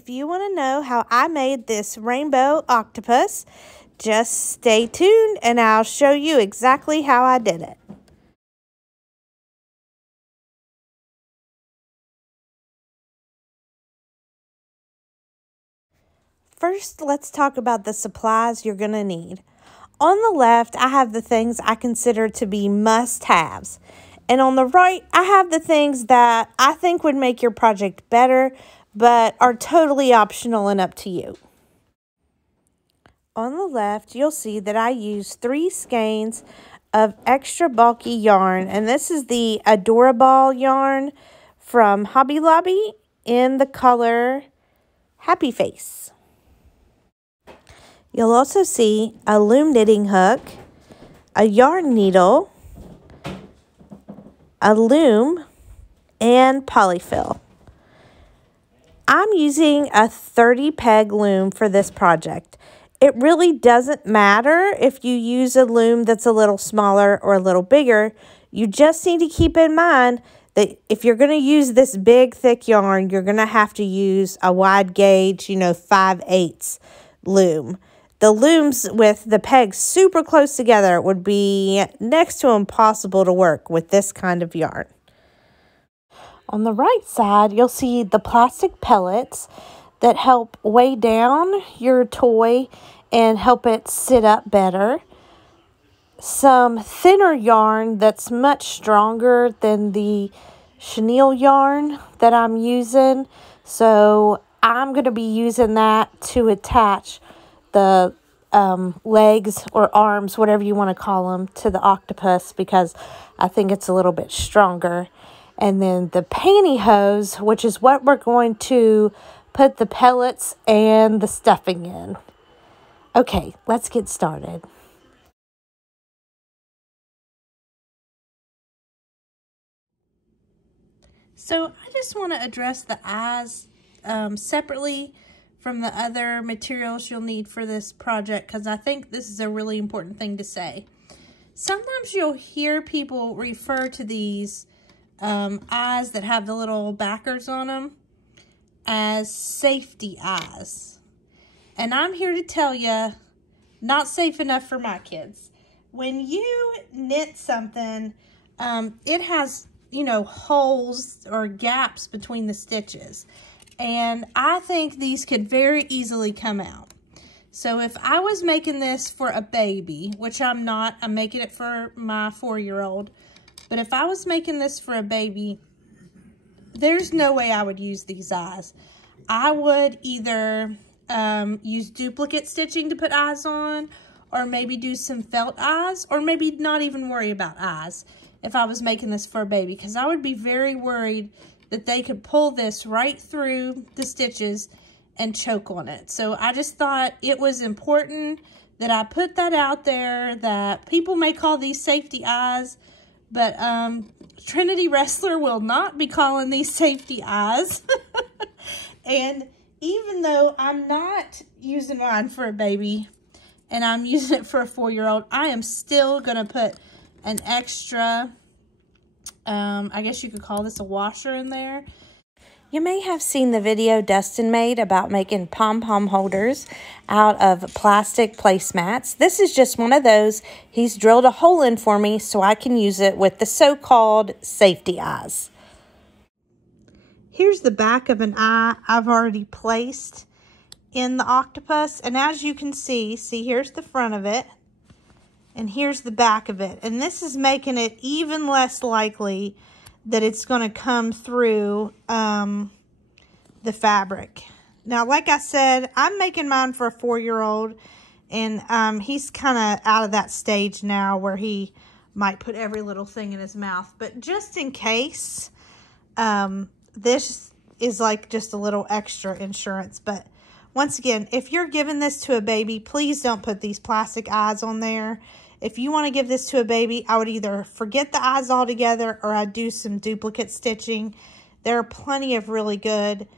If you want to know how I made this rainbow octopus, just stay tuned and I'll show you exactly how I did it. First, let's talk about the supplies you're going to need. On the left, I have the things I consider to be must-haves. And on the right, I have the things that I think would make your project better, but are totally optional and up to you. On the left, you'll see that I use 3 skeins of extra bulky yarn, and this is the Ador-a-ball yarn from Hobby Lobby in the color Happy Face. You'll also see a loom knitting hook, a yarn needle, a loom, and polyfill. I'm using a 30 peg loom for this project. It really doesn't matter if you use a loom that's a little smaller or a little bigger. You just need to keep in mind that if you're going to use this big, thick yarn, you're going to have to use a wide gauge, 5/8 loom. The looms with the pegs super close together would be next to impossible to work with this kind of yarn. On the right side, you'll see the plastic pellets that help weigh down your toy and help it sit up better. Some thinner yarn that's much stronger than the chenille yarn that I'm using. So I'm going to be using that to attach the legs or arms, whatever you want to call them, to the octopus because I think it's a little bit stronger. And then the pantyhose, which is what we're going to put the pellets and the stuffing in. Okay, let's get started. So I just want to address the eyes separately from the other materials you'll need for this project because I think this is a really important thing to say. Sometimes you'll hear people refer to these eyes that have the little backers on them as safety eyes. And I'm here to tell you, not safe enough for my kids. When you knit something, it has, holes or gaps between the stitches. And I think these could very easily come out. So if I was making this for a baby, which I'm not, I'm making it for my 4-year-old, but if I was making this for a baby, there's no way I would use these eyes. I would either use duplicate stitching to put eyes on, or maybe do some felt eyes, or maybe not even worry about eyes if I was making this for a baby, because I would be very worried that they could pull this right through the stitches and choke on it. So I just thought it was important that I put that out there, that people may call these safety eyes, but Trinity Wrestler will not be calling these safety eyes. And even though I'm not using mine for a baby and I'm using it for a 4-year-old, I am still going to put an extra, I guess you could call this a washer in there. You may have seen the video Dustin made about making pom-pom holders out of plastic placemats. This is just one of those. He's drilled a hole in for me so I can use it with the so-called safety eyes. Here's the back of an eye I've already placed in the octopus. And as you can see, here's the front of it. And here's the back of it. And this is making it even less likely that it's going to come through the fabric. Now, like I said, I'm making mine for a 4-year-old, and he's kind of out of that stage now where he might put every little thing in his mouth. But just in case, this is like just a little extra insurance. But once again, if you're giving this to a baby, please don't put these plastic eyes on there. If you want to give this to a baby, I would either forget the eyes altogether or I'd do some duplicate stitching. There are plenty of really good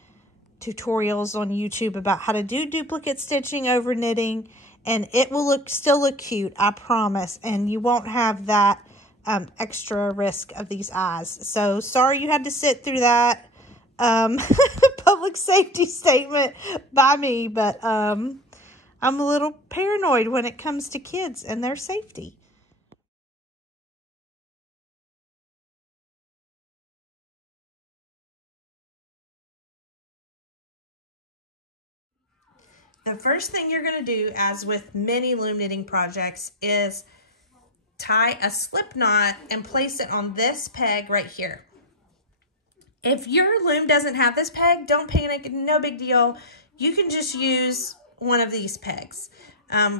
tutorials on YouTube about how to do duplicate stitching over knitting, and it will still look cute, I promise, and you won't have that extra risk of these eyes. So sorry you had to sit through that, public safety statement by me, but I'm a little paranoid when it comes to kids and their safety. The first thing you're going to do, as with many loom knitting projects, is tie a slip knot and place it on this peg right here. If your loom doesn't have this peg, don't panic, no big deal. You can just use one of these pegs.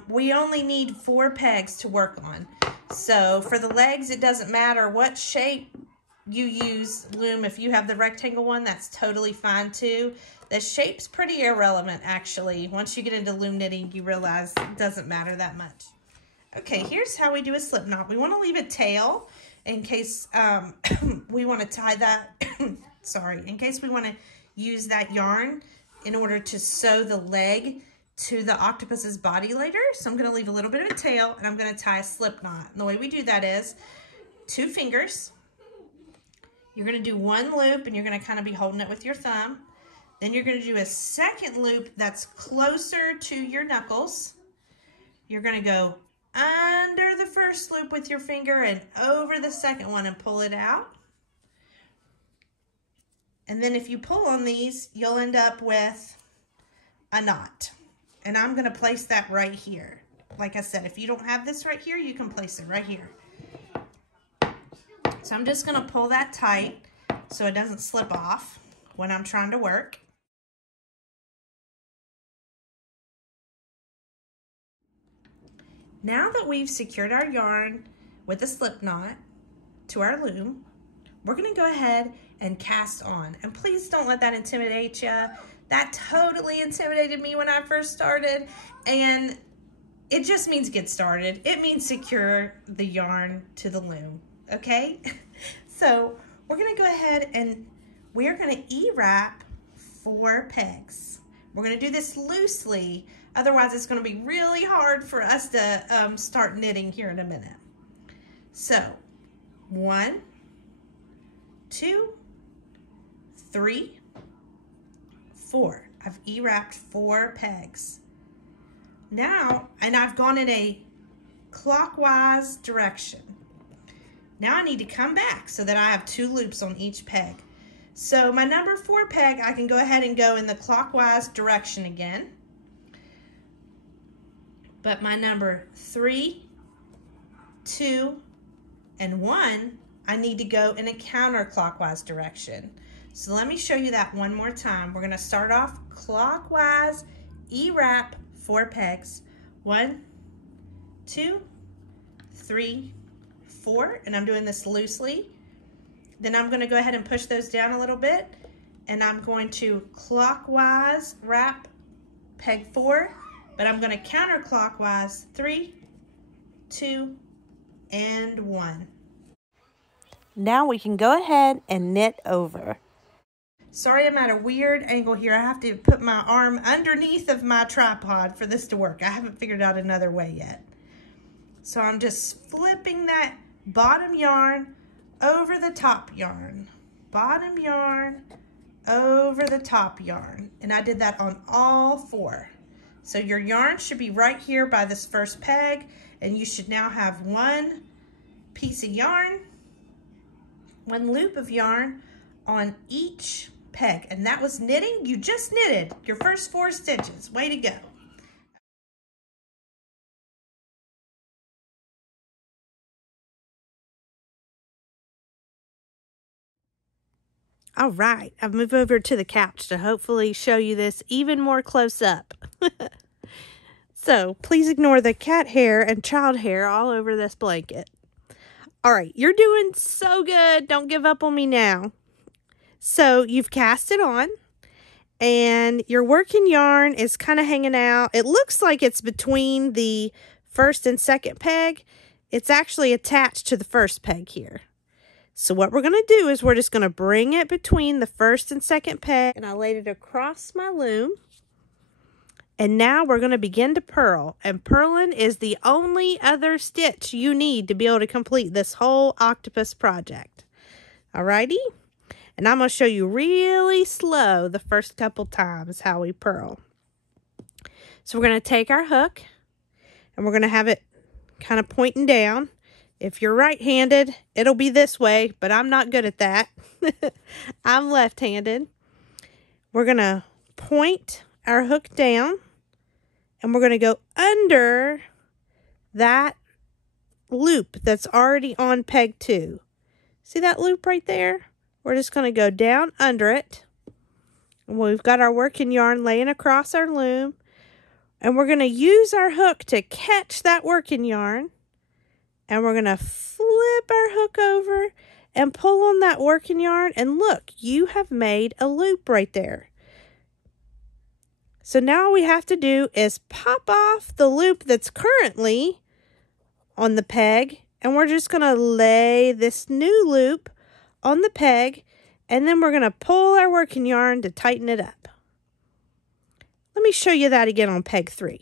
We only need 4 pegs to work on. So for the legs, it doesn't matter what shape you use loom. If you have the rectangle one, that's totally fine too. The shape's pretty irrelevant, actually. Once you get into loom knitting, you realize it doesn't matter that much. Okay, here's how we do a slip knot. We want to leave a tail in case we want to tie that, sorry, in case we want to use that yarn in order to sew the leg to the octopus's body later. So I'm going to leave a little bit of a tail and I'm going to tie a slip knot. And the way we do that is 2 fingers. You're going to do 1 loop and you're going to kind of be holding it with your thumb. Then you're going to do a second loop that's closer to your knuckles. You're going to go under the first loop with your finger and over the second one and pull it out. And then if you pull on these, you'll end up with a knot. And I'm going to place that right here. Like I said, if you don't have this right here, you can place it right here. So I'm just going to pull that tight so it doesn't slip off when I'm trying to work. Now that we've secured our yarn with a slip knot to our loom, we're going to go ahead and cast on. And please don't let that intimidate you. That totally intimidated me when I first started. And it just means get started. It means secure the yarn to the loom. Okay? So we're going to go ahead and we're going to E-wrap 4 pegs. We're going to do this loosely. Otherwise, it's going to be really hard for us to start knitting here in a minute. So 1, 2, 3, 4. I've E-wrapped 4 pegs. Now, and I've gone in a clockwise direction. Now I need to come back so that I have 2 loops on each peg. So my number 4 peg, I can go ahead and go in the clockwise direction again. But my number 3, 2, and 1, I need to go in a counterclockwise direction. So let me show you that one more time. We're going to start off clockwise, E-wrap 4 pegs. 1, 2, 3, 4, and I'm doing this loosely. Then I'm going to go ahead and push those down a little bit, and I'm going to clockwise wrap peg 4, but I'm going to counterclockwise 3, 2, and 1. Now we can go ahead and knit over. Sorry, I'm at a weird angle here. I have to put my arm underneath of my tripod for this to work. I haven't figured out another way yet. So I'm just flipping that bottom yarn over the top yarn. Bottom yarn over the top yarn. And I did that on all 4. So your yarn should be right here by this first peg, and you should now have 1 piece of yarn, 1 loop of yarn on each peg. And that was knitting. You just knitted your first 4 stitches. Way to go. All right, I've moved over to the couch to hopefully show you this even more close up. So please ignore the cat hair and child hair all over this blanket. All right, you're doing so good. Don't give up on me now. So you've cast it on and your working yarn is kind of hanging out. It looks like it's between the first and second peg. It's actually attached to the first peg here. So what we're going to do is we're just going to bring it between the first and second peg, and I laid it across my loom. And now we're going to begin to purl, and purling is the only other stitch you need to be able to complete this whole octopus project. Alrighty? And I'm going to show you really slow the first couple times how we purl. So we're going to take our hook and we're going to have it kind of pointing down. If you're right-handed, it'll be this way, but I'm not good at that. I'm left-handed. We're going to point our hook down and we're going to go under that loop that's already on peg 2. See that loop right there? We're just going to go down under it. And we've got our working yarn laying across our loom. And we're going to use our hook to catch that working yarn. And we're going to flip our hook over and pull on that working yarn. And look, you have made a loop right there. So now all we have to do is pop off the loop that's currently on the peg. And we're just going to lay this new loop on the peg. And then we're going to pull our working yarn to tighten it up. Let me show you that again on peg 3.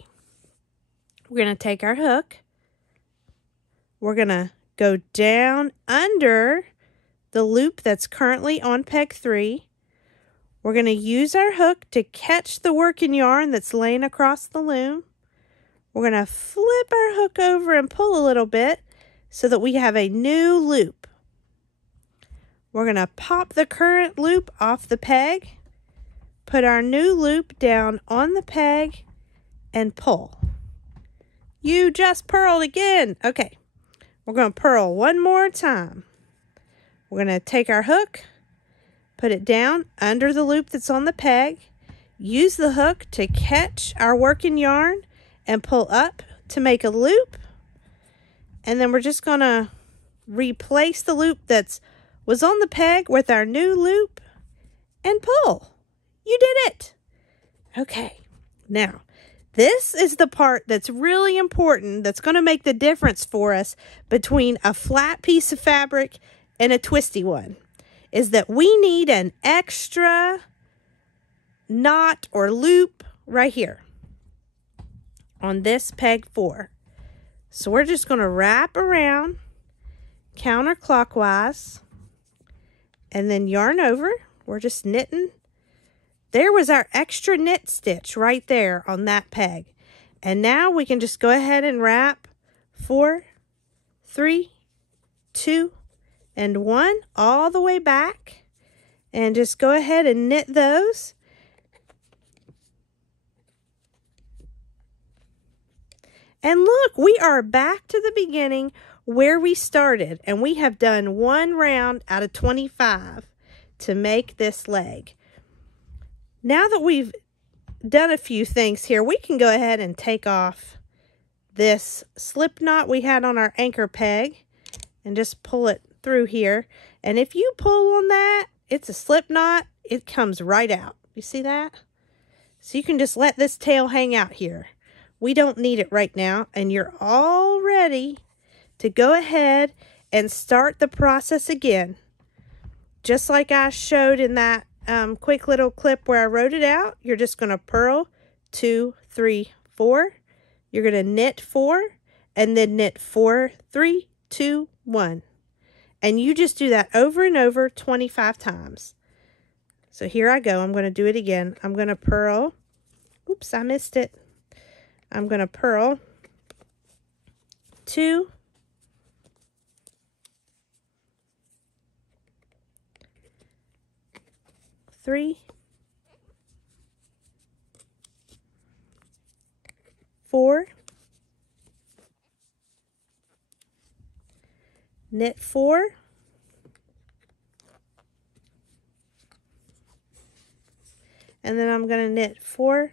We're going to take our hook. We're going to go down under the loop that's currently on peg 3. We're going to use our hook to catch the working yarn that's laying across the loom. We're going to flip our hook over and pull a little bit so that we have a new loop. We're going to pop the current loop off the peg, put our new loop down on the peg, and pull. You just purled again. Okay. We're going to purl one more time. We're going to take our hook, put it down under the loop that's on the peg, use the hook to catch our working yarn and pull up to make a loop. And then we're just going to replace the loop that was on the peg with our new loop and pull. You did it. Okay. Now, this is the part that's really important, that's going to make the difference for us between a flat piece of fabric and a twisty one, is that we need an extra knot or loop right here on this peg 4. So we're just going to wrap around counterclockwise and then yarn over. We're just knitting. There was our extra knit stitch right there on that peg. And now we can just go ahead and wrap 4, 3, 2, and 1 all the way back. And just go ahead and knit those. And look, we are back to the beginning where we started. And we have done 1 round out of 25 to make this leg. Now that we've done a few things here, we can go ahead and take off this slip knot we had on our anchor peg and just pull it through here. And if you pull on that, it's a slip knot, it comes right out. You see that? So you can just let this tail hang out here. We don't need it right now, and you're all ready to go ahead and start the process again. Just like I showed in that quick little clip where I wrote it out, you're just going to purl 2, 3, 4. You're going to knit 4 and then knit 4, 3, 2, 1. And you just do that over and over 25 times. So here I go. I'm going to do it again. I'm going to purl. Oops, I missed it. I'm going to purl 2, 3, 4, knit 4, and then I'm going to knit 4,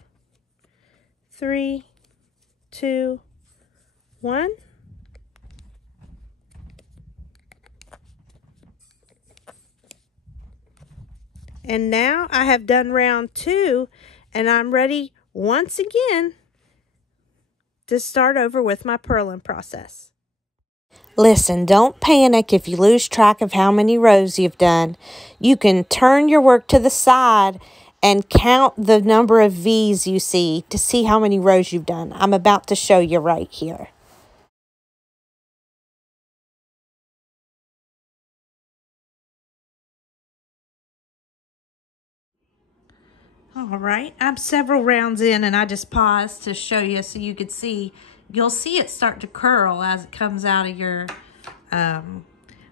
3, 2, 1. And now I have done round 2, and I'm ready once again to start over with my purling process. Listen, don't panic if you lose track of how many rows you've done. You can turn your work to the side and count the number of V's you see to see how many rows you've done. I'm about to show you right here. All right, I'm several rounds in and I just paused to show you so you could see. You'll see it start to curl as it comes out of your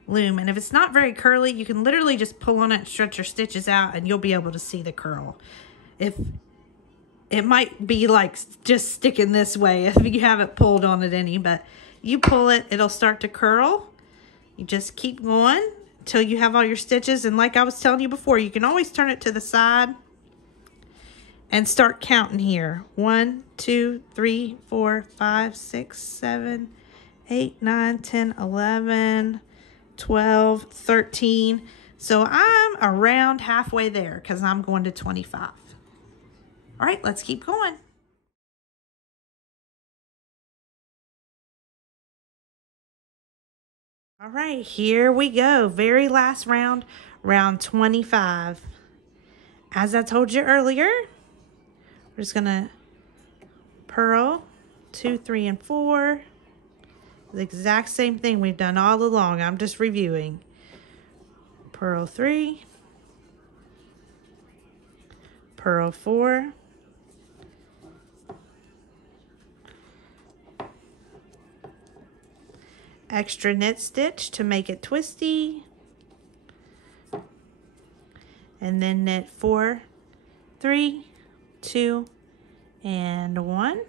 loom. And if it's not very curly, you can literally just pull on it and stretch your stitches out and you'll be able to see the curl. If it might be like just sticking this way if you haven't pulled on it any, but you pull it, it'll start to curl. You just keep going until you have all your stitches. And like I was telling you before, you can always turn it to the side and start counting here. 1, 2, 3, 4, 5, 6, 7, 8, 9, 10, 11, 12, 13. So I'm around halfway there because I'm going to 25. All right, let's keep going. All right, here we go. Very last round, round 25. As I told you earlier, we're just gonna purl 2, 3, and 4. The exact same thing we've done all along. I'm just reviewing. Purl 3, purl 4, extra knit stitch to make it twisty, and then knit 4, 3, 2, and 1.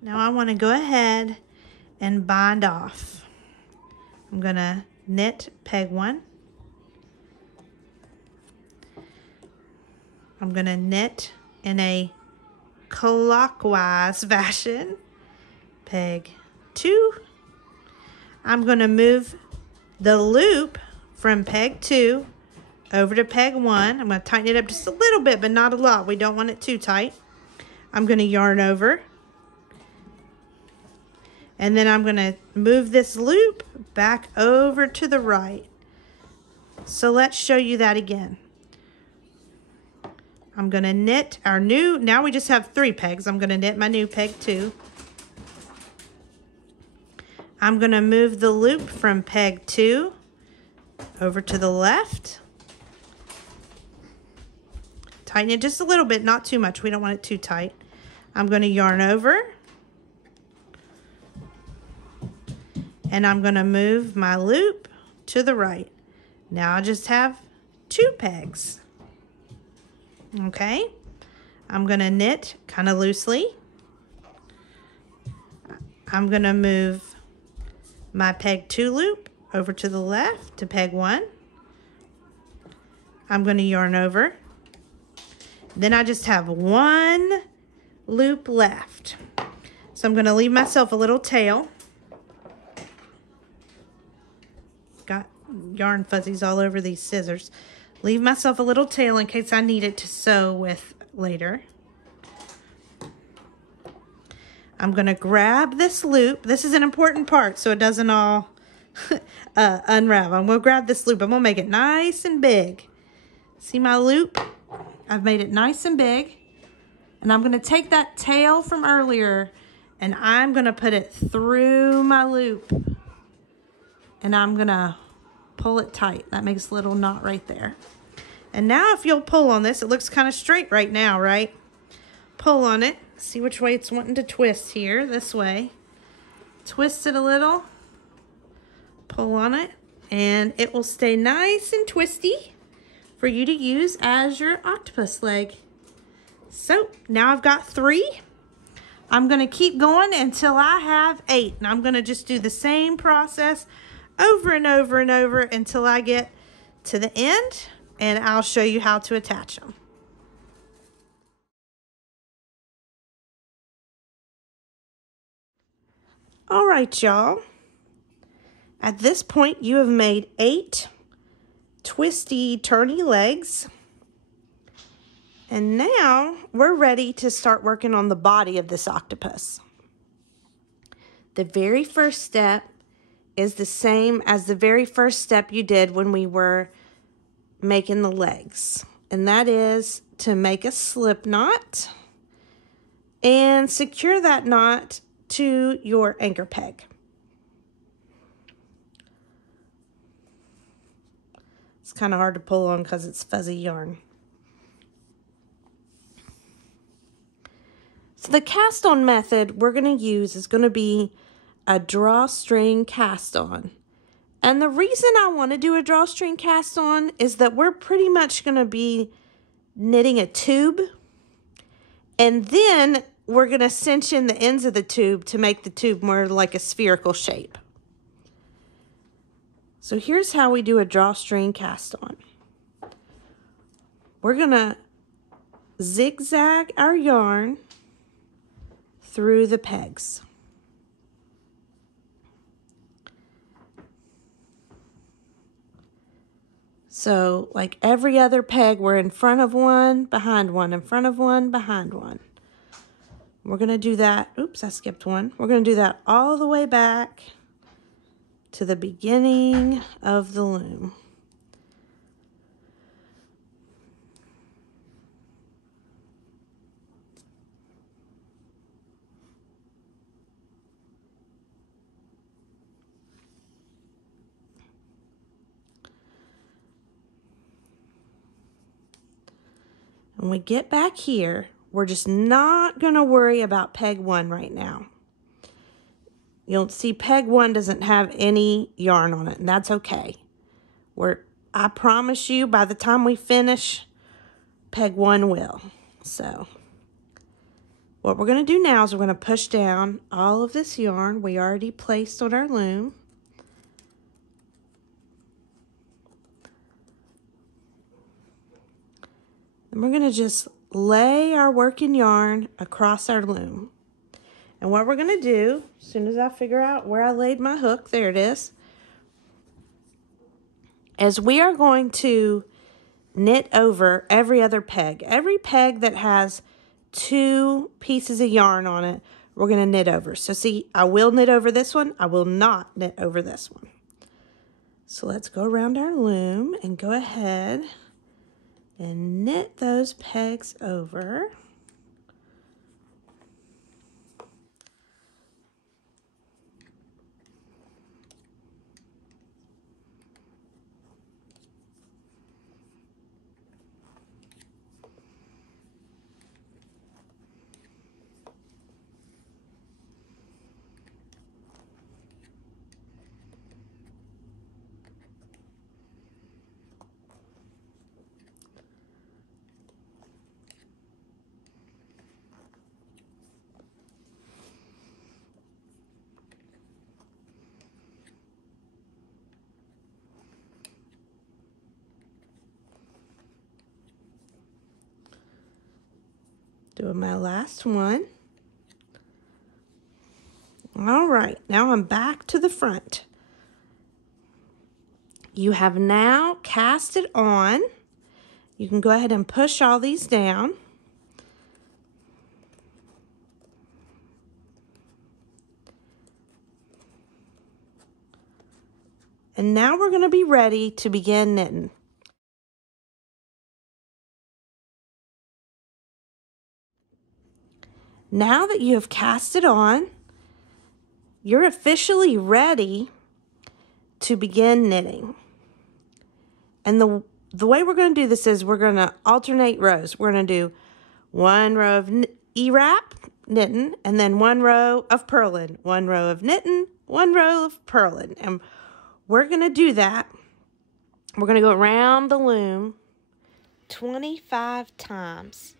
Now I want to go ahead and bind off. I'm going to knit peg 1. I'm going to knit in a clockwise fashion. Peg 2. I'm going to move the loop from peg 2 over to peg 1. I'm going to tighten it up just a little bit, but not a lot. We don't want it too tight. I'm going to yarn over. And then I'm going to move this loop back over to the right. So let's show you that again. I'm going to knit our new, now we just have 3 pegs. I'm going to knit my new peg 2. I'm going to move the loop from peg 2 over to the left. Tighten it just a little bit, not too much. We don't want it too tight. I'm going to yarn over. And I'm going to move my loop to the right. Now I just have 2 pegs. Okay. I'm going to knit kind of loosely. I'm going to move my peg 2 loop over to the left to peg 1. I'm going to yarn over. Then I just have 1 loop left. So I'm going to leave myself a little tail. Got yarn fuzzies all over these scissors. Leave myself a little tail in case I need it to sew with later. I'm going to grab this loop. This is an important part so it doesn't all unravel. I'm going to grab this loop. I'm going to make it nice and big. See my loop? I've made it nice and big. And I'm going to take that tail from earlier and I'm going to put it through my loop. And I'm going to pull it tight. That makes a little knot right there. And now if you'll pull on this, it looks kind of straight right now, right? Pull on it. See which way it's wanting to twist here. This way. Twist it a little. Pull on it. And it will stay nice and twisty for you to use as your octopus leg. So now I've got 3. I'm going to keep going until I have 8. And I'm going to just do the same process over and over and over until I get to the end, and I'll show you how to attach them. All right, y'all. At this point, you have made 8 twisty, turny legs. And now we're ready to start working on the body of this octopus. The very first step is the same as the very first step you did when we were making the legs. and that is to make a slip knot and secure that knot to your anchor peg. It's kind of hard to pull on because it's fuzzy yarn. So the cast on method we're going to use is going to be a drawstring cast on. And the reason I want to do a drawstring cast on is that we're pretty much going to be knitting a tube, and then we're going to cinch in the ends of the tube to make the tube more like a spherical shape. So here's how we do a drawstring cast on. We're going to zigzag our yarn through the pegs. So like every other peg, we're in front of one, behind one, in front of one, behind one. We're going to do that. Oops, I skipped one. We're going to do that all the way back to the beginning of the loom. When we get back here, we're just not going to worry about peg 1 right now. You'll see peg 1 doesn't have any yarn on it, and that's okay. I promise you, by the time we finish, peg 1 will. So what we're going to do now is we're going to push down all of this yarn we already placed on our loom. And we're going to just lay our working yarn across our loom. And what we're going to do, as soon as I figure out where I laid my hook, there it is we are going to knit over every other peg. Every peg that has 2 pieces of yarn on it, we're going to knit over. So see, I will knit over this one. I will not knit over this one. So let's go around our loom and go ahead and knit those pegs over. Doing my last one. All right, now I'm back to the front. You have now cast it on. You can go ahead and push all these down. And now we're going to be ready to begin knitting. Now that you have cast it on, you're officially ready to begin knitting. And the way we're going to do this is we're going to alternate rows. We're going to do 1 row of E-wrap, knitting, and then 1 row of purling, 1 row of knitting, 1 row of purling. And we're going to do that. We're going to go around the loom 25 times.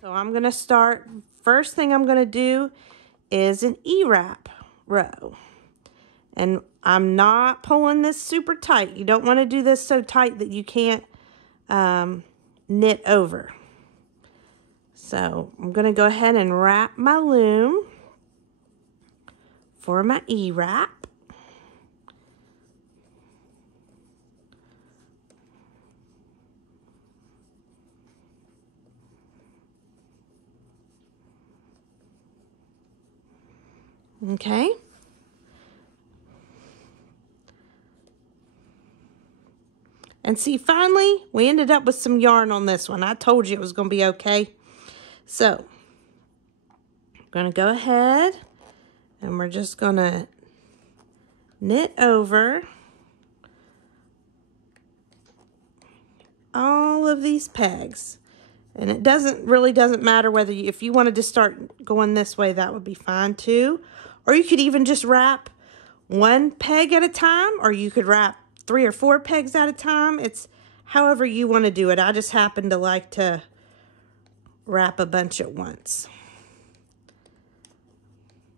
So I'm going to start, first thing I'm going to do is an E-wrap row. And I'm not pulling this super tight. You don't want to do this so tight that you can't knit over. So I'm going to go ahead and wrap my loom for my E-wrap. Okay. And see, finally, we ended up with some yarn on this one. I told you it was going to be okay. So, I'm going to go ahead and we're just going to knit over all of these pegs. And it really doesn't matter whether if you wanted to start going this way, that would be fine too. Or you could even just wrap one peg at a time, or you could wrap 3 or 4 pegs at a time. It's however you want to do it. I just happen to like to wrap a bunch at once.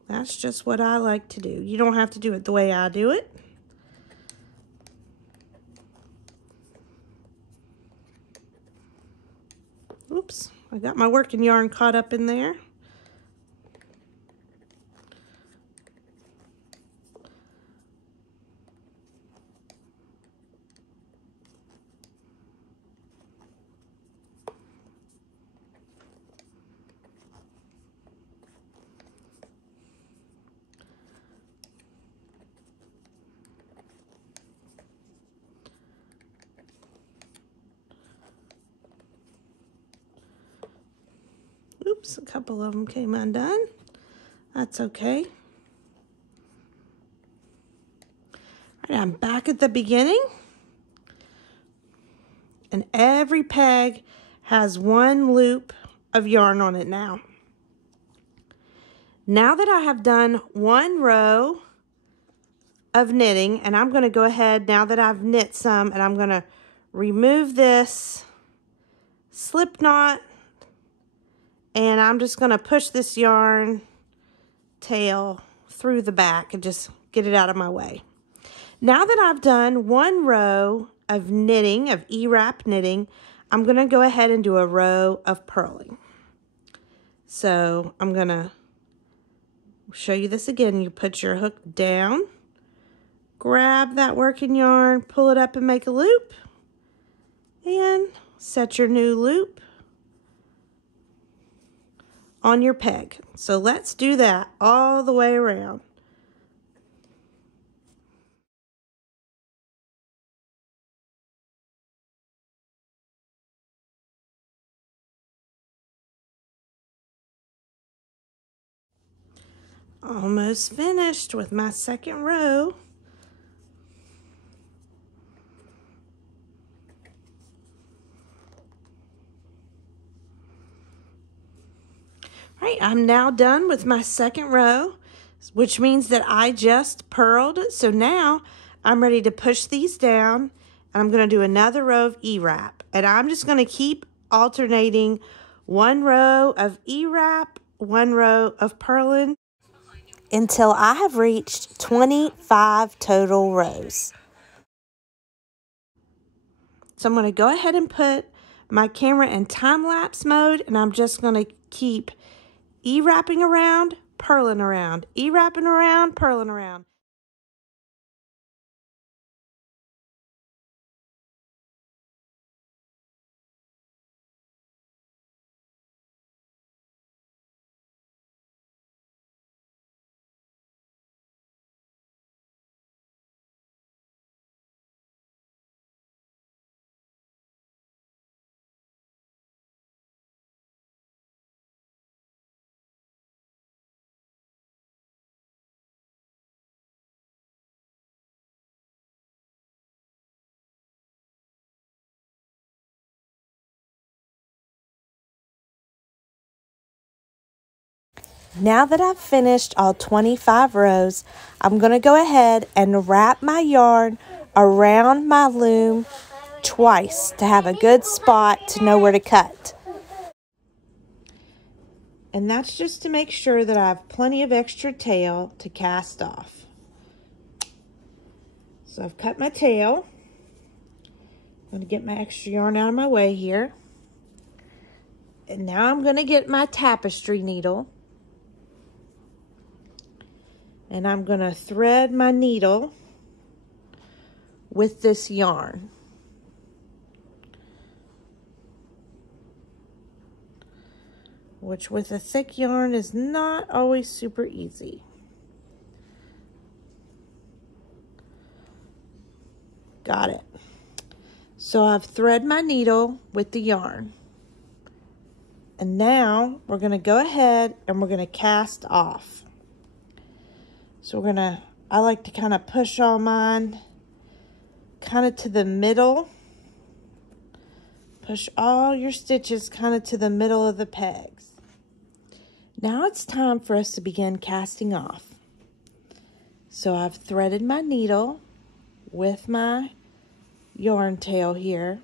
That's just what I like to do. You don't have to do it the way I do it. Oops, I got my working yarn caught up in there. Oops, a couple of them came undone. That's okay. All right, I'm back at the beginning. And every peg has one loop of yarn on it now. Now that I have done one row of knitting, and I'm going to go ahead now that I've knit some, and I'm going to remove this slip knot, and I'm just going to push this yarn tail through the back and just get it out of my way. Now that I've done one row of knitting, of E-wrap knitting, I'm going to go ahead and do a row of purling. So I'm going to show you this again. You put your hook down, grab that working yarn, pull it up and make a loop, and set your new loop on your peg. So let's do that all the way around. Almost finished with my second row. All right, I'm now done with my second row, which means that I just purled. So now I'm ready to push these down, and I'm going to do another row of E-wrap. And I'm just going to keep alternating one row of E-wrap, one row of purling, until I have reached 25 total rows. So I'm going to go ahead and put my camera in time-lapse mode, and I'm just going to keep E-wrapping around, purling around, E-wrapping around, purling around. Now that I've finished all 25 rows, I'm going to go ahead and wrap my yarn around my loom twice to have a good spot to know where to cut. And that's just to make sure that I have plenty of extra tail to cast off. So I've cut my tail. I'm going to get my extra yarn out of my way here. And now I'm going to get my tapestry needle. And I'm going to thread my needle with this yarn. Which with a thick yarn is not always super easy. Got it. So I've threaded my needle with the yarn. And now we're going to go ahead and we're going to cast off. So I like to kind of push all mine kind of to the middle. Push all your stitches kind of to the middle of the pegs. Now it's time for us to begin casting off. So I've threaded my needle with my yarn tail here,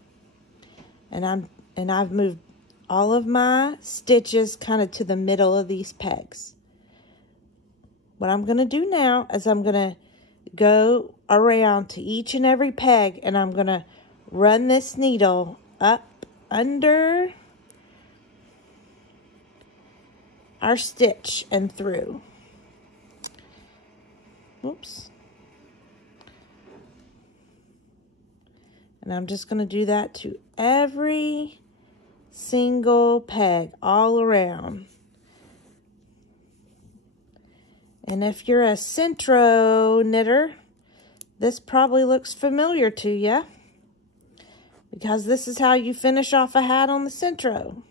and I've moved all of my stitches kind of to the middle of these pegs. What I'm going to do now is I'm going to go around to each and every peg, and I'm going to run this needle up under our stitch and through. Oops. And I'm just going to do that to every single peg all around. And if you're a centro knitter, this probably looks familiar to you, because this is how you finish off a hat on the centro.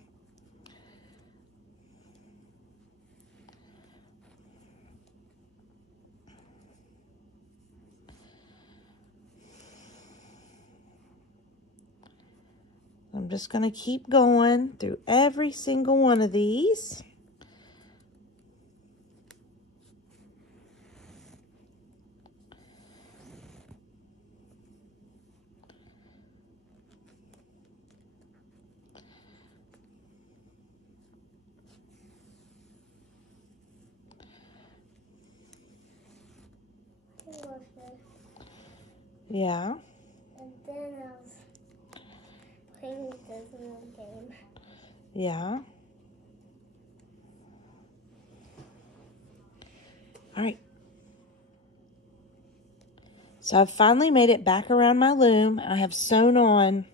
I'm just going to keep going through every single one of these. Yeah. And then I was playing this little game. Yeah. All right. So I've finally made it back around my loom. I have sewn on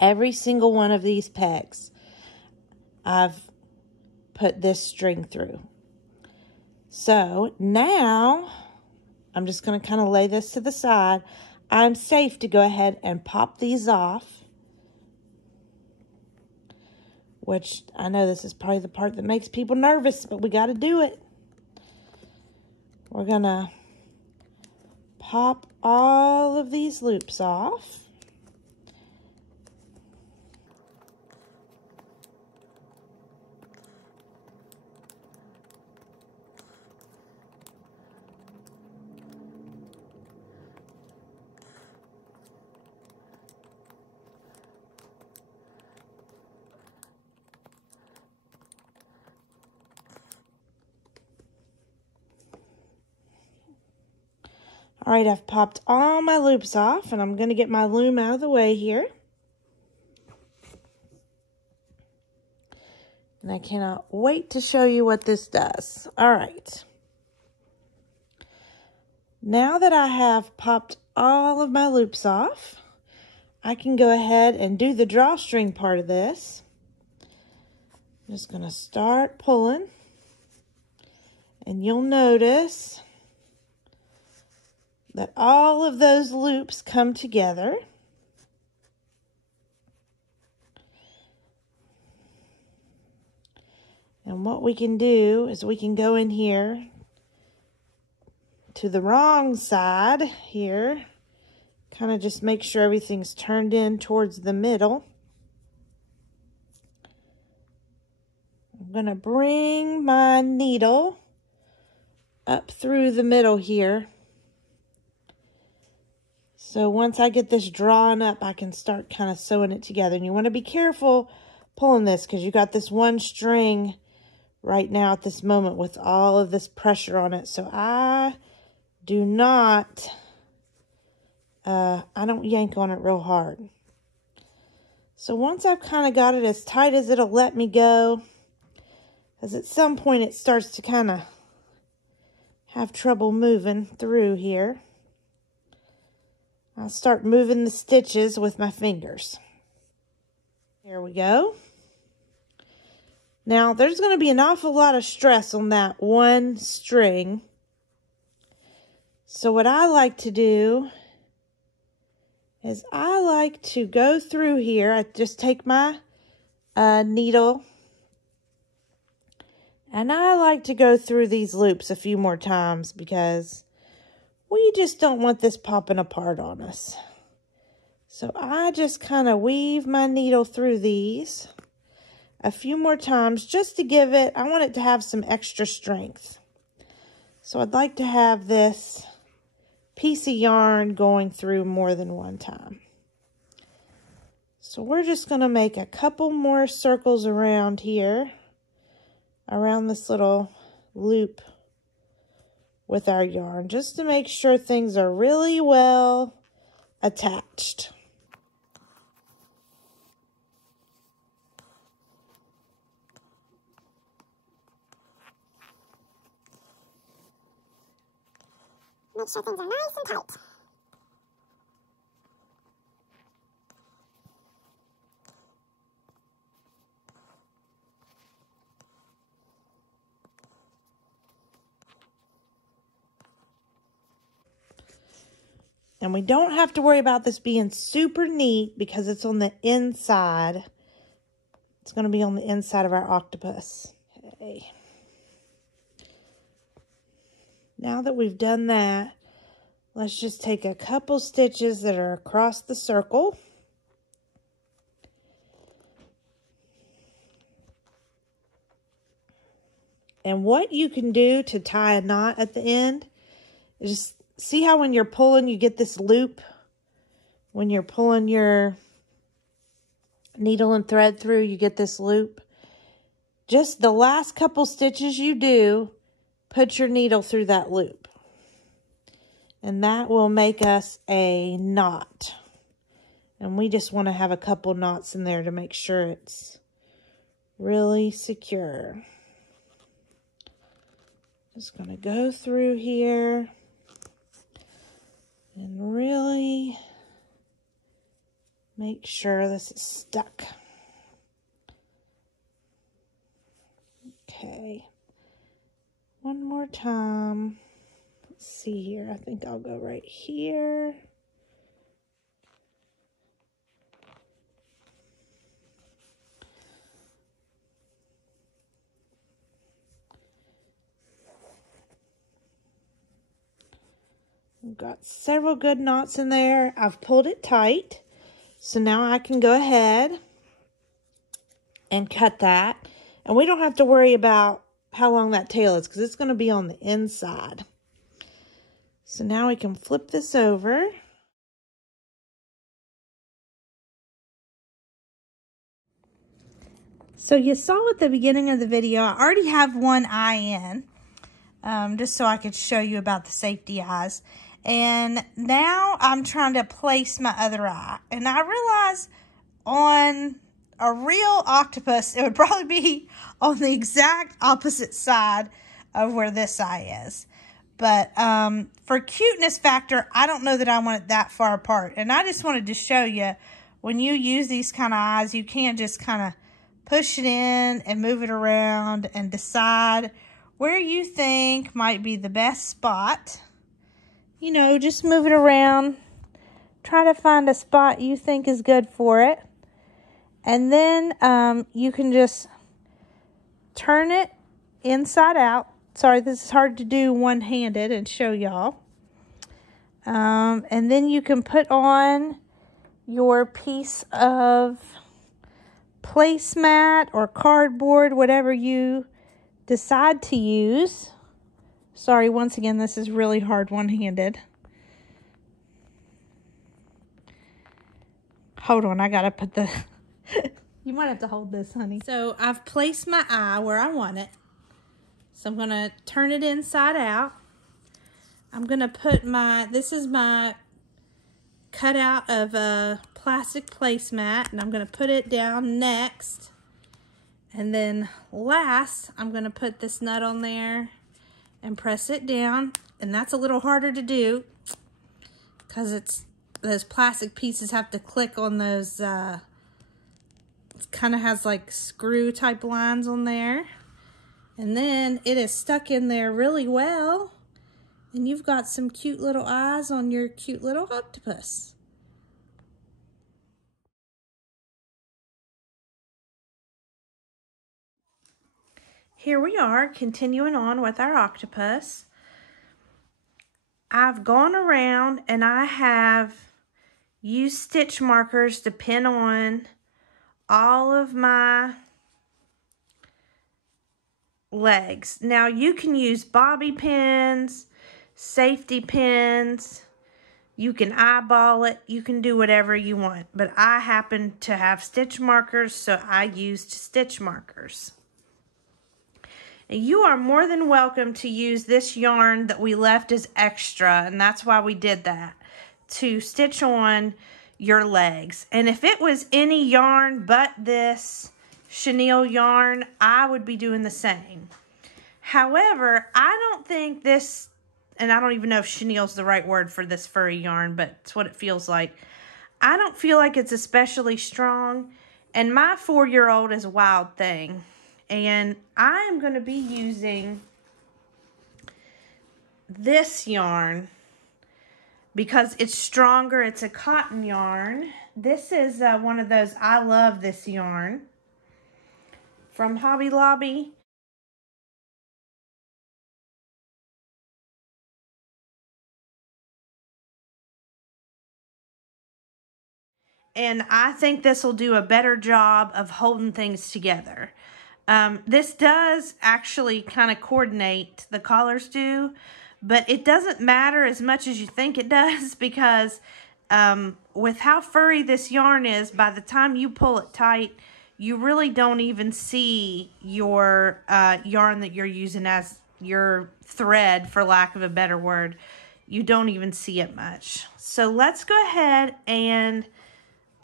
every single one of these pegs. I've put this string through. So now I'm just going to kind of lay this to the side. I'm safe to go ahead and pop these off, which I know this is probably the part that makes people nervous, but we got to do it. We're going to pop all of these loops off. All right, I've popped all my loops off, and I'm going to get my loom out of the way here. And I cannot wait to show you what this does. All right. Now that I have popped all of my loops off, I can go ahead and do the drawstring part of this. I'm just going to start pulling, and you'll notice that all of those loops come together. And what we can do is we can go in here to the wrong side here, kind of just make sure everything's turned in towards the middle. I'm going to bring my needle up through the middle here. So once I get this drawn up, I can start kind of sewing it together. And you want to be careful pulling this, because you got this one string right now at this moment with all of this pressure on it. So I do not, I don't yank on it real hard. So once I've kind of got it as tight as it'll let me go, because at some point it starts to kind of have trouble moving through here, I'll start moving the stitches with my fingers. Here we go. Now, there's going to be an awful lot of stress on that one string. So what I like to do is I like to go through here. I just take my needle, and I like to go through these loops a few more times because we just don't want this popping apart on us. So I just kind of weave my needle through these a few more times just to give it, I want it to have some extra strength. So I'd like to have this piece of yarn going through more than one time. So we're just going to make a couple more circles around here, around this little loop with our yarn, just to make sure things are really well attached. Make sure things are nice and tight. And we don't have to worry about this being super neat because it's on the inside. It's going to be on the inside of our octopus. Okay. Now that we've done that, let's just take a couple stitches that are across the circle. And what you can do to tie a knot at the end is just see how when you're pulling, you get this loop? When you're pulling your needle and thread through, you get this loop. Just the last couple stitches you do, put your needle through that loop. And that will make us a knot. And we just want to have a couple knots in there to make sure it's really secure. Just going to go through here and really make sure this is stuck. Okay. One more time. Let's see here. I think I'll go right here. We've got several good knots in there. I've pulled it tight. So now I can go ahead and cut that. And we don't have to worry about how long that tail is because it's going to be on the inside. So now we can flip this over. So you saw at the beginning of the video, I already have one eye in, just so I could show you about the safety eyes. And now I'm trying to place my other eye. And I realize on a real octopus, it would probably be on the exact opposite side of where this eye is. But for cuteness factor, I don't know that I want it that far apart. And I just wanted to show you, when you use these kind of eyes, you can just kind of push it in and move it around and decide where you think might be the best spot. You know, just move it around. Try to find a spot you think is good for it. And then you can just turn it inside out. Sorry, this is hard to do one-handed and show y'all. And then you can put on your piece of placemat or cardboard, whatever you decide to use. Sorry, once again, this is really hard one-handed. Hold on, I gotta put the... You might have to hold this, honey. So I've placed my eye where I want it. So I'm gonna turn it inside out. I'm gonna put my... This is my cutout of a plastic placemat, and I'm gonna put it down next. And then last, I'm gonna put this nut on there and press it down. And that's a little harder to do because it's those plastic pieces have to click on those, it kind of has like screw type lines on there. And then it is stuck in there really well. And you've got some cute little eyes on your cute little octopus. Here we are, continuing on with our octopus. I've gone around and I have used stitch markers to pin on all of my legs. Now you can use bobby pins, safety pins, you can eyeball it, you can do whatever you want. But I happen to have stitch markers, so I used stitch markers. And you are more than welcome to use this yarn that we left as extra, and that's why we did that, to stitch on your legs. And if it was any yarn but this chenille yarn, I would be doing the same. However, I don't think this, and I don't even know if chenille is the right word for this furry yarn, but it's what it feels like. I don't feel like it's especially strong, and my 4-year-old is a wild thing. And I am going to be using this yarn because it's stronger. It's a cotton yarn. This is one of those, I love this yarn from Hobby Lobby. And I think this will do a better job of holding things together. This does actually kind of coordinate, the collars do, but it doesn't matter as much as you think it does because with how furry this yarn is, by the time you pull it tight, you really don't even see your yarn that you're using as your thread, for lack of a better word. You don't even see it much. So let's go ahead and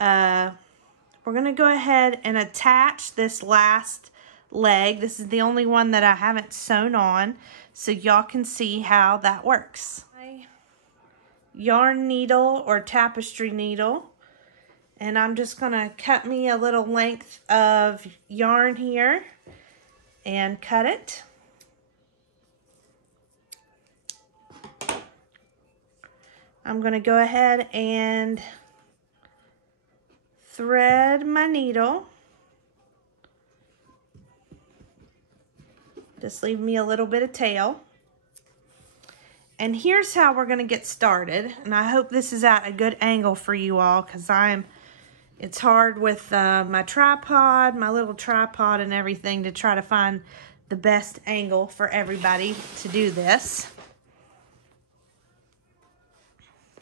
we're going to go ahead and attach this last leg. This is the only one that I haven't sewn on, so y'all can see how that works. My yarn needle or tapestry needle, and I'm just going to cut me a little length of yarn here and cut it. I'm going to go ahead and thread my needle. Just leave me a little bit of tail. And here's how we're going to get started. And I hope this is at a good angle for you all, because it's hard with my tripod, my little tripod and everything, to try to find the best angle for everybody to do this.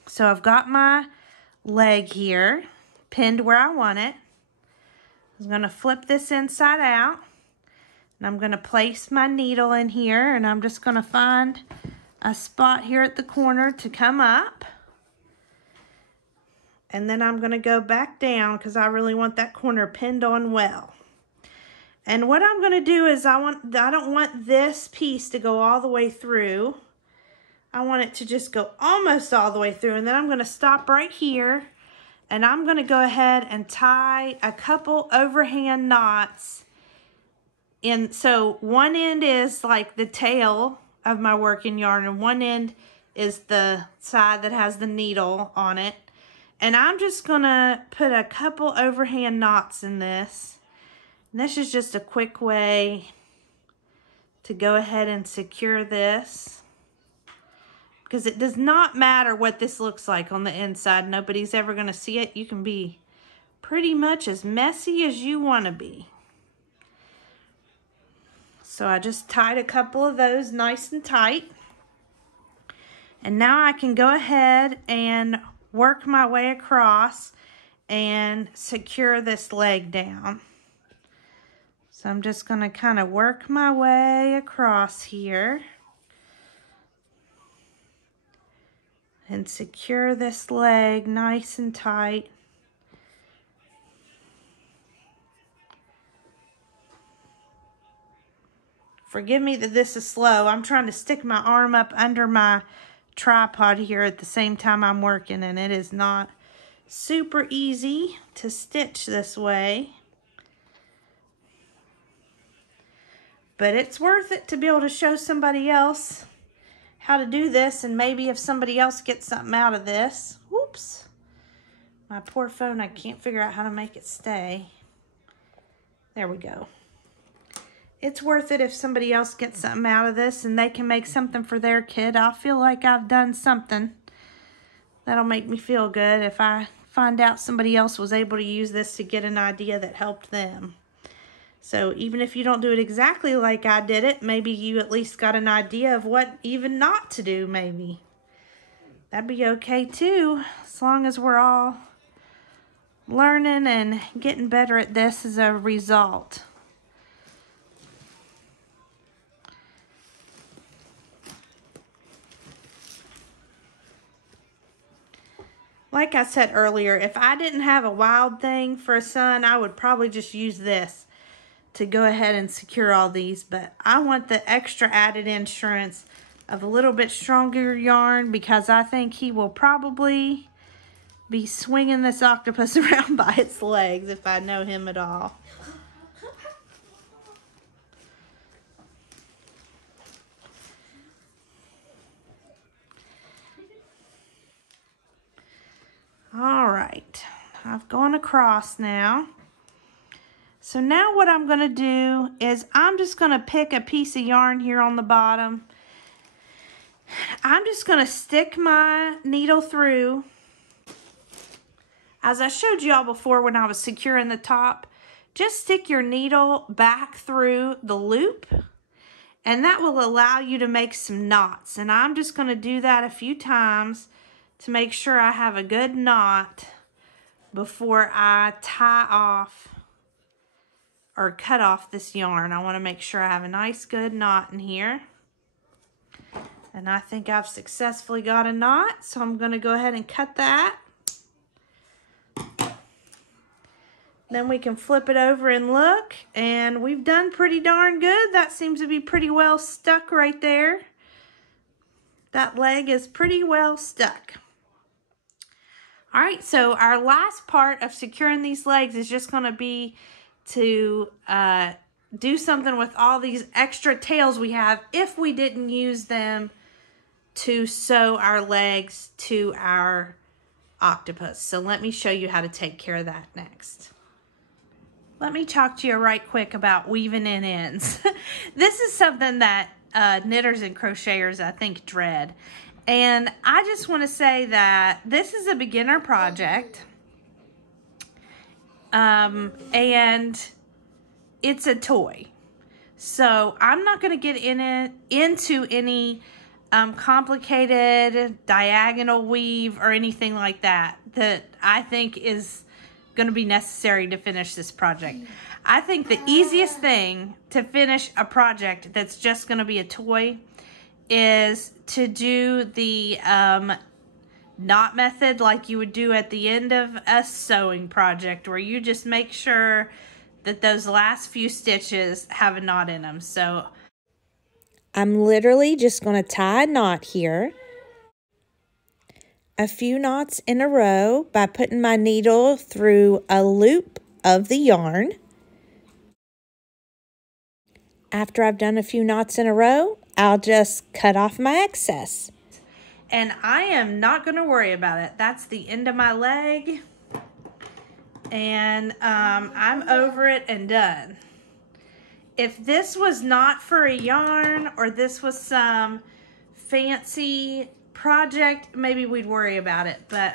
So I've got my leg here pinned where I want it. I'm going to flip this inside out. And I'm going to place my needle in here, and I'm just going to find a spot here at the corner to come up. And then I'm going to go back down because I really want that corner pinned on well. And what I'm going to do is I don't want this piece to go all the way through. I want it to just go almost all the way through. And then I'm going to stop right here, and I'm going to go ahead and tie a couple overhand knots. And so one end is like the tail of my working yarn, and one end is the side that has the needle on it. And I'm just gonna put a couple overhand knots in this. And this is just a quick way to go ahead and secure this, because it does not matter what this looks like on the inside. Nobody's ever gonna see it. You can be pretty much as messy as you wanna be. So I just tied a couple of those nice and tight. And now I can go ahead and work my way across and secure this leg down. So I'm just going to kind of work my way across here and secure this leg nice and tight. Forgive me that this is slow. I'm trying to stick my arm up under my tripod here at the same time I'm working, and it is not super easy to stitch this way. But it's worth it to be able to show somebody else how to do this, and maybe if somebody else gets something out of this. Whoops. My poor phone, I can't figure out how to make it stay. There we go. it's worth it if somebody else gets something out of this and they can make something for their kid. I'll feel like I've done something. That'll make me feel good if I find out somebody else was able to use this to get an idea that helped them. So even if you don't do it exactly like I did it, maybe you at least got an idea of what even not to do, maybe. That'd be okay too, as long as we're all learning and getting better at this as a result. Like I said earlier, if I didn't have a wild thing for a sun, I would probably just use this to go ahead and secure all these, but I want the extra added insurance of a little bit stronger yarn because I think he will probably be swinging this octopus around by its legs if I know him at all. All right, I've gone across now. So now what I'm going to do is I'm just going to pick a piece of yarn here on the bottom. I'm just going to stick my needle through. As I showed y'all before when I was securing the top, just stick your needle back through the loop and that will allow you to make some knots. And I'm just going to do that a few times to make sure I have a good knot before I tie off or cut off this yarn. I want to make sure I have a nice good knot in here. And I think I've successfully got a knot, so I'm going to go ahead and cut that. Then we can flip it over and look, and we've done pretty darn good. That seems to be pretty well stuck right there. That leg is pretty well stuck. All right, so our last part of securing these legs is just going to be to do something with all these extra tails we have if we didn't use them to sew our legs to our octopus. So let me show you how to take care of that next. Let me talk to you right quick about weaving in ends. This is something that knitters and crocheters, I think, dread. And I just want to say that this is a beginner project. And it's a toy. So I'm not going to get into any complicated diagonal weave or anything like that I think is going to be necessary to finish this project. I think the easiest thing to finish a project that's just going to be a toy is to do the knot method like you would do at the end of a sewing project, where you just make sure that those last few stitches have a knot in them. So I'm literally just going to tie a knot here, a few knots in a row by putting my needle through a loop of the yarn. After I've done a few knots in a row, I'll just cut off my excess. And I am not going to worry about it. That's the end of my leg. And I'm over it and done. If this was not for a yarn or this was some fancy project, maybe we'd worry about it. But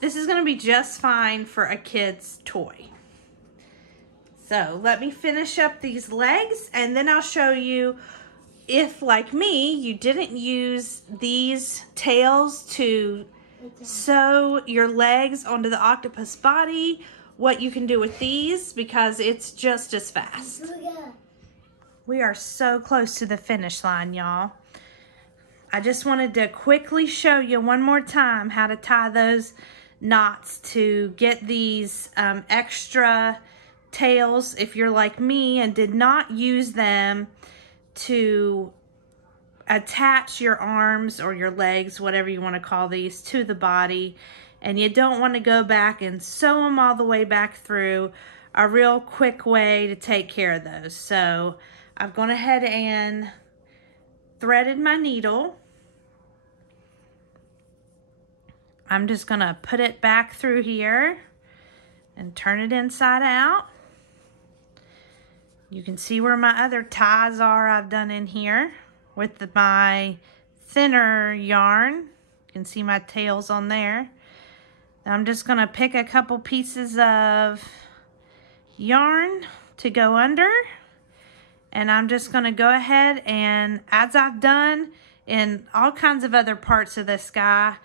this is going to be just fine for a kid's toy. So let me finish up these legs and then I'll show you if, like me, you didn't use these tails to sew your legs onto the octopus body, what you can do with these, because it's just as fast. We are so close to the finish line, y'all. I just wanted to quickly show you one more time how to tie those knots to get these extra tails if you're like me and did not use them to attach your arms or your legs, whatever you want to call these, to the body, and you don't want to go back and sew them all the way back through. A real quick way to take care of those. So I've gone ahead and threaded my needle. I'm just going to put it back through here and turn it inside out. You can see where my other ties are I've done in here with my thinner yarn. You can see my tails on there. Now I'm just going to pick a couple pieces of yarn to go under. And I'm just going to go ahead and, as I've done in all kinds of other parts of this guy,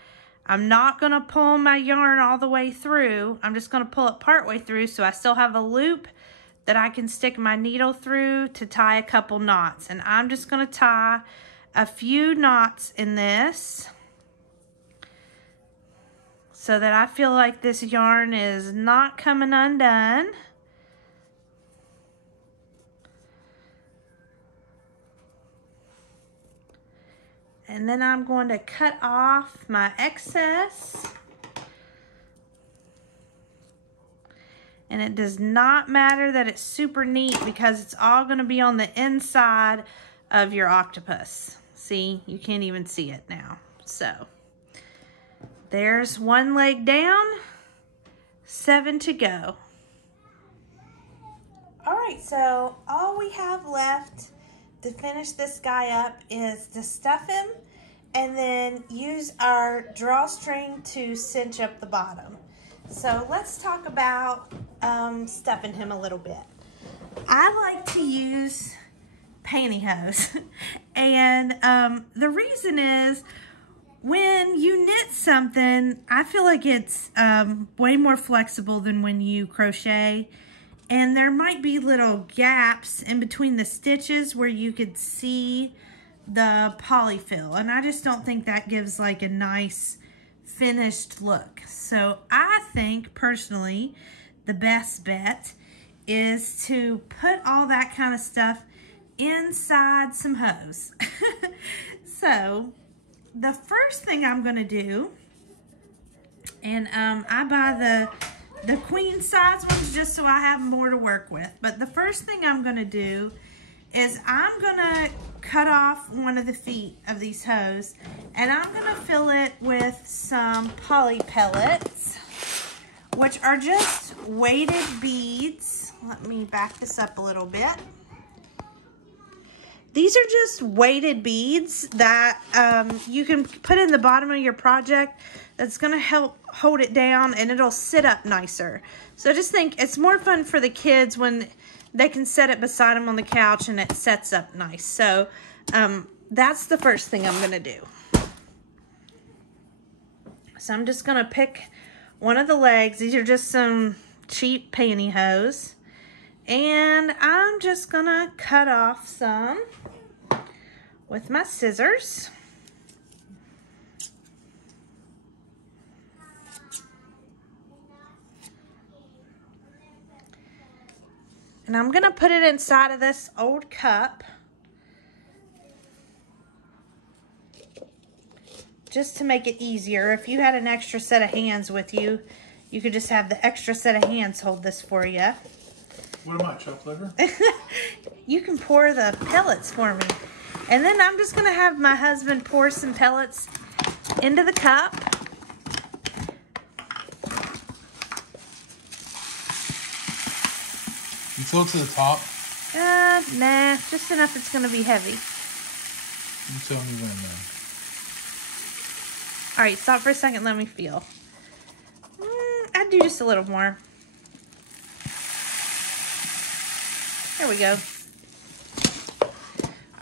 I'm not going to pull my yarn all the way through. I'm just going to pull it part way through so I still have a loop that I can stick my needle through to tie a couple knots. And I'm just going to tie a few knots in this so that I feel like this yarn is not coming undone. And then I'm going to cut off my excess. And it does not matter that it's super neat because it's all going to be on the inside of your octopus. See, you can't even see it now. So there's one leg down, 7 to go. All right, so all we have left to finish this guy up is to stuff him and then use our drawstring to cinch up the bottom. So let's talk about stuffing him a little bit. I like to use pantyhose and the reason is when you knit something, I feel like it's way more flexible than when you crochet. And there might be little gaps in between the stitches where you could see the polyfill. And I just don't think that gives like a nice finished look. So I think personally, the best bet is to put all that kind of stuff inside some hose. So the first thing I'm gonna do, and I buy the queen size ones just so I have more to work with. But the first thing I'm gonna do is I'm gonna cut off one of the feet of these hose and I'm gonna fill it with some poly pellets, which are just weighted beads. Let me back this up a little bit. These are just weighted beads that you can put in the bottom of your project. That's gonna help hold it down and it'll sit up nicer. So I just think it's more fun for the kids when they can set it beside them on the couch and it sets up nice. So that's the first thing I'm gonna do. So I'm just gonna pick one of the legs. These are just some cheap pantyhose. And I'm just gonna cut off some with my scissors. And I'm gonna put it inside of this old cup just to make it easier. If you had an extra set of hands with you, you could just have the extra set of hands hold this for you. What am I, chopped liver? You can pour the pellets for me. And then I'm just gonna have my husband pour some pellets into the cup. You fill it to the top? Nah, just enough it's gonna be heavy. You tell me when then. All right, stop for a second, let me feel. I'd do just a little more. There we go.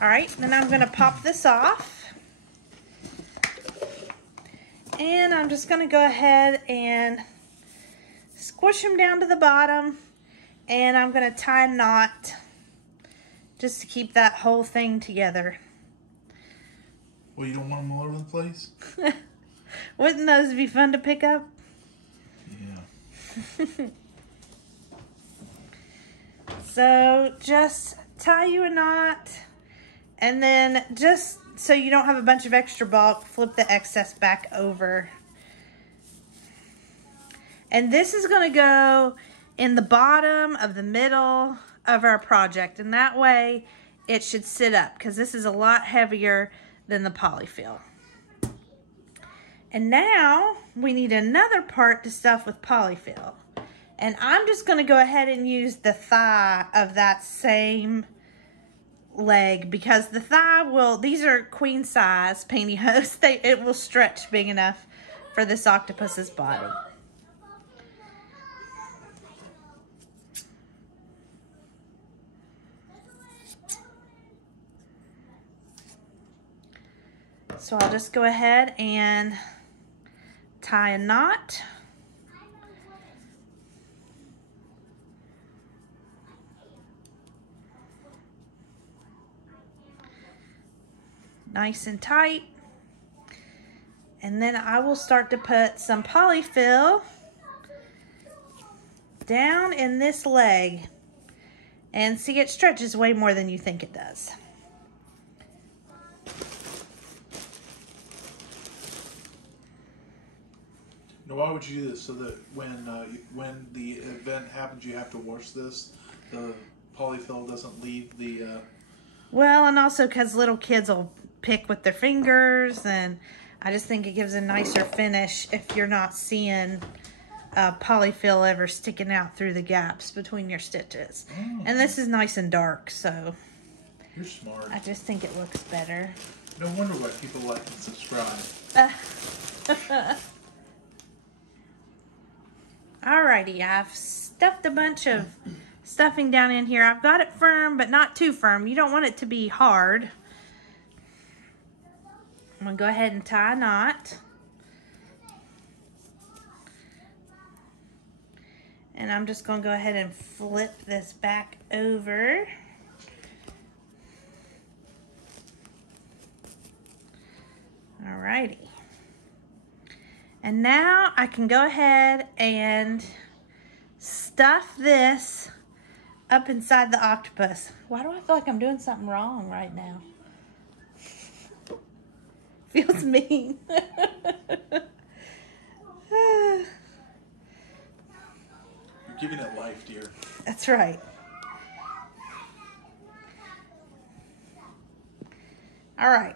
All right, then I'm gonna pop this off. And I'm just gonna go ahead and squish them down to the bottom. And I'm gonna tie a knot just to keep that whole thing together. Well, you don't want them all over the place? Wouldn't those be fun to pick up? Yeah. So just tie you a knot and then just so you don't have a bunch of extra bulk, flip the excess back over. And this is gonna go in the bottom of the middle of our project. And that way it should sit up because this is a lot heavier than the polyfill. And now we need another part to stuff with polyfill. And I'm just going to go ahead and use the thigh of that same leg, because the thigh will, these are queen size pantyhose, it will stretch big enough for this octopus's body. So I'll just go ahead and tie a knot. Nice and tight. And then I will start to put some polyfill down in this leg. And see, it stretches way more than you think it does. Now, why would you do this? So that when the event happens, you have to wash this. The polyfill doesn't leave the. Well, and also because little kids will pick with their fingers, and I just think it gives a nicer finish if you're not seeing polyfill ever sticking out through the gaps between your stitches. Oh. And this is nice and dark, so You're smart. I just think it looks better. No wonder why people like and subscribe. Alrighty, I've stuffed a bunch of stuffing down in here. I've got it firm, but not too firm. You don't want it to be hard. I'm going to go ahead and tie a knot. And I'm just going to go ahead and flip this back over. Alrighty. And now I can go ahead and stuff this up inside the octopus. Why do I feel like I'm doing something wrong right now? Feels mean. You're giving it life, dear. That's right. All right.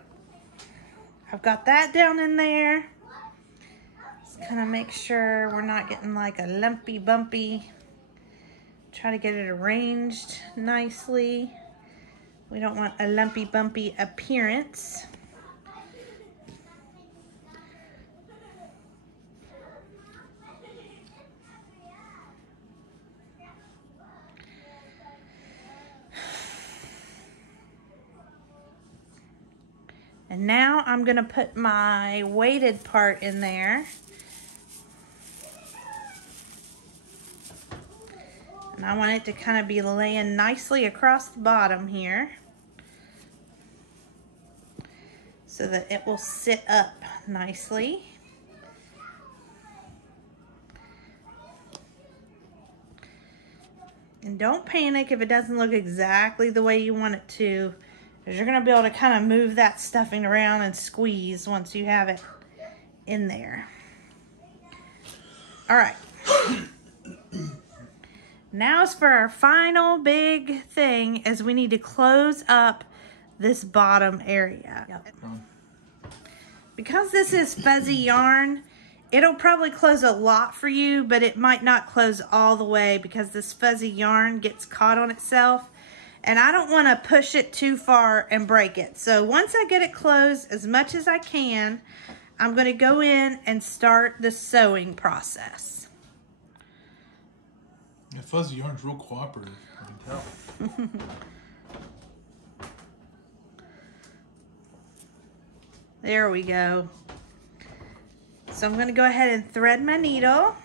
I've got that down in there. Just kind of make sure we're not getting like a lumpy bumpy. Try to get it arranged nicely. We don't want a lumpy bumpy appearance. And now I'm going to put my weighted part in there. And I want it to kind of be laying nicely across the bottom here, so that it will sit up nicely. And don't panic if it doesn't look exactly the way you want it to, because you're going to be able to kind of move that stuffing around and squeeze once you have it in there. All right. Now as for our final big thing, is we need to close up this bottom area. Yep. Because this is fuzzy yarn, it'll probably close a lot for you, but it might not close all the way because this fuzzy yarn gets caught on itself. And I don't want to push it too far and break it. So once I get it closed as much as I can, I'm going to go in and start the sewing process. Yeah, fuzzy yarn's real cooperative, I can tell. There we go. So I'm going to go ahead and thread my needle.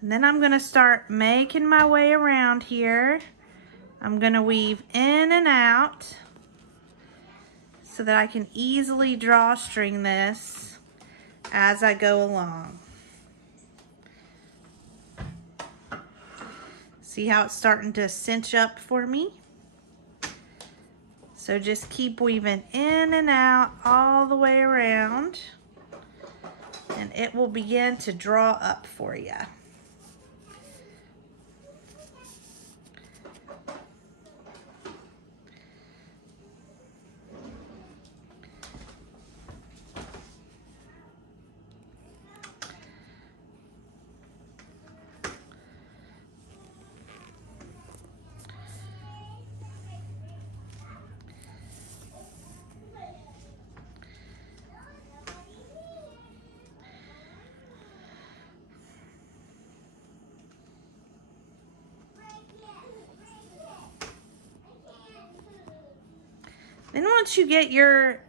And then I'm going to start making my way around here. I'm going to weave in and out so that I can easily drawstring this as I go along. See how it's starting to cinch up for me? So just keep weaving in and out all the way around, and it will begin to draw up for you. Then once you get your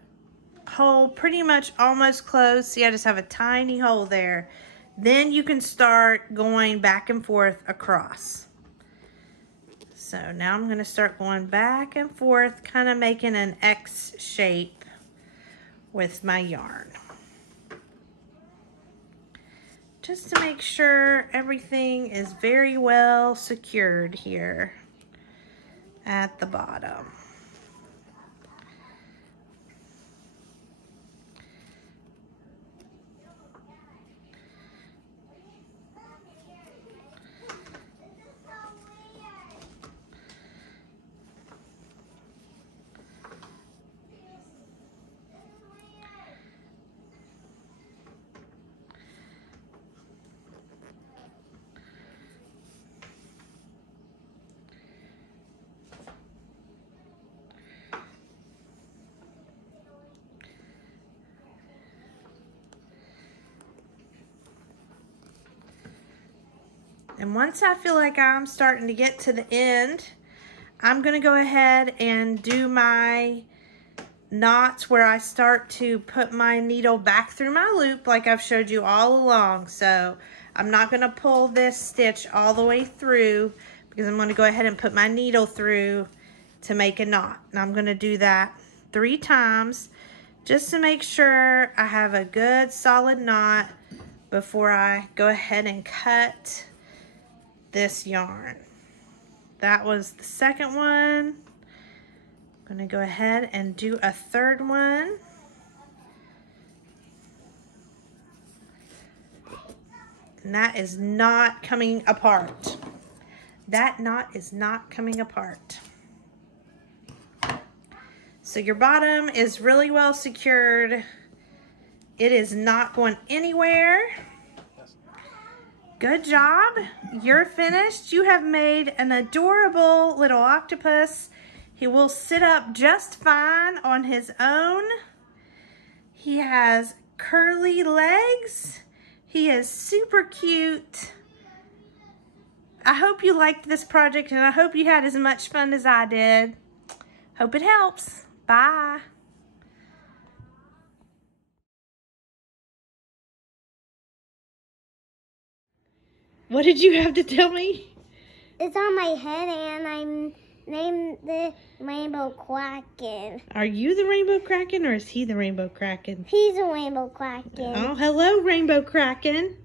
hole pretty much almost closed, see I just have a tiny hole there, then you can start going back and forth across. So now I'm going to start going back and forth, kind of making an X shape with my yarn. Just to make sure everything is very well secured here at the bottom. And once I feel like I'm starting to get to the end, I'm going to go ahead and do my knots where I start to put my needle back through my loop like I've showed you all along. So I'm not going to pull this stitch all the way through because I'm going to go ahead and put my needle through to make a knot. And I'm going to do that 3 times just to make sure I have a good solid knot before I go ahead and cut this yarn. That was the second one. I'm going to go ahead and do a third one. And that is not coming apart. That knot is not coming apart. So your bottom is really well secured. It is not going anywhere. Good job. You're finished. You have made an adorable little octopus. He will sit up just fine on his own. He has curly legs. He is super cute. I hope you liked this project and I hope you had as much fun as I did. Hope it helps. Bye. What did you have to tell me? It's on my head and I'm named the Rainbow Kraken. Are you the Rainbow Kraken or is he the Rainbow Kraken? He's a Rainbow Kraken. Oh, hello, Rainbow Kraken.